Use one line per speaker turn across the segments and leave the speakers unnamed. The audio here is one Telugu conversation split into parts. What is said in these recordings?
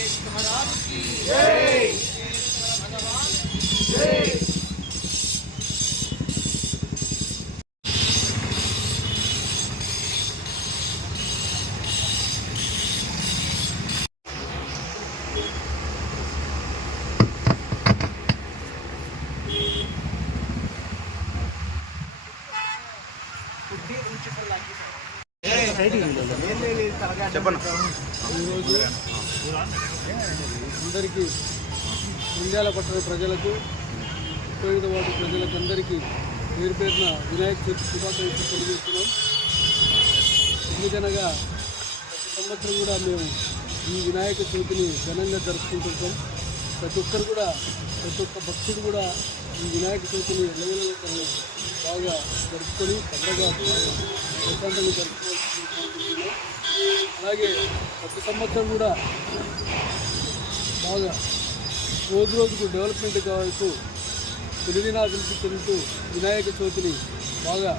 महाराज की भगवान
ఈరోజు అందరికీ నంద్యాల పట్టణ ప్రజలకు ఉపయోగిత వాటి ప్రజలకు అందరికీ పేరు పేరున వినాయక చవితి శుభాకాంక్షలు తెలియజేస్తున్నాం. ఎందుకనగా ప్రతి సంవత్సరం కూడా మేము ఈ వినాయక చవితిని ఘనంగా జరుపుకుంటుంటాం. ప్రతి ఒక్కరు కూడా ప్రతి ఒక్క భక్తుడు కూడా ఈ వినాయక చవితిని ఎల్లవేళ బాగా జరుపుకొని పండగ ప్రశాంతంగా జరుపుకోవాలి అలాగే ప్రతి సంవత్సరం కూడా బాగా రోజు రోజుకు డెవలప్మెంట్ కావచ్చు తెలివిన చెందుతూ వినాయక చవితిని బాగా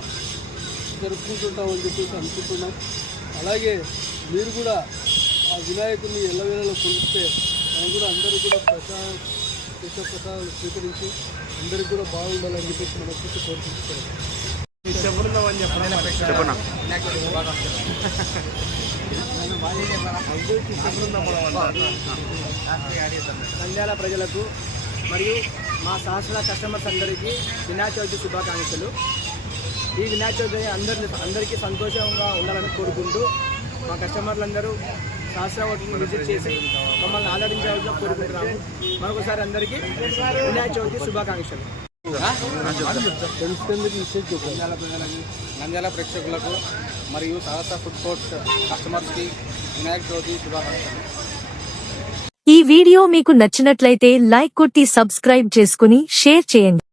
జరుపుకుంటుంటామని చెప్పేసి అనుకుంటున్నాం. అలాగే మీరు కూడా ఆ వినాయకుడిని ఎల్లవేళలో కొలిస్తే మనం కూడా అందరూ కూడా ప్రసాద తీర్థ స్వీకరించి అందరికీ కూడా బాగుండాలని చెప్పేసి మనం చూసి కోరుకుంటున్నాం.
చెప్పండి
నంద్యాల ప్రజలకు మరియు మా సహస్ర కస్టమర్స్ అందరికీ వినాయక చవితి శుభాకాంక్షలు. ఈ వినాయక చవితి అందరి అందరికీ సంతోషంగా ఉండాలని కోరుకుంటూ మా కస్టమర్లందరూ సహస్ర హోటల్ని విజిట్ చేసి మమ్మల్ని ఆదరించాలని కోరుకుంటున్నాము. మరొకసారి అందరికీ వినాయక చవితి శుభాకాంక్షలు.
నంద్యాల ప్రేక్షకులకు మరియు సహస ఫుడ్ కోర్ట్ కస్టమర్స్కి వినాయక చవితి శుభాకాంక్షలు.
ఈ వీడియో మీకు నచ్చినట్లయితే లైక్ కొట్టి సబ్స్క్రైబ్ చేసుకుని షేర్ చేయండి.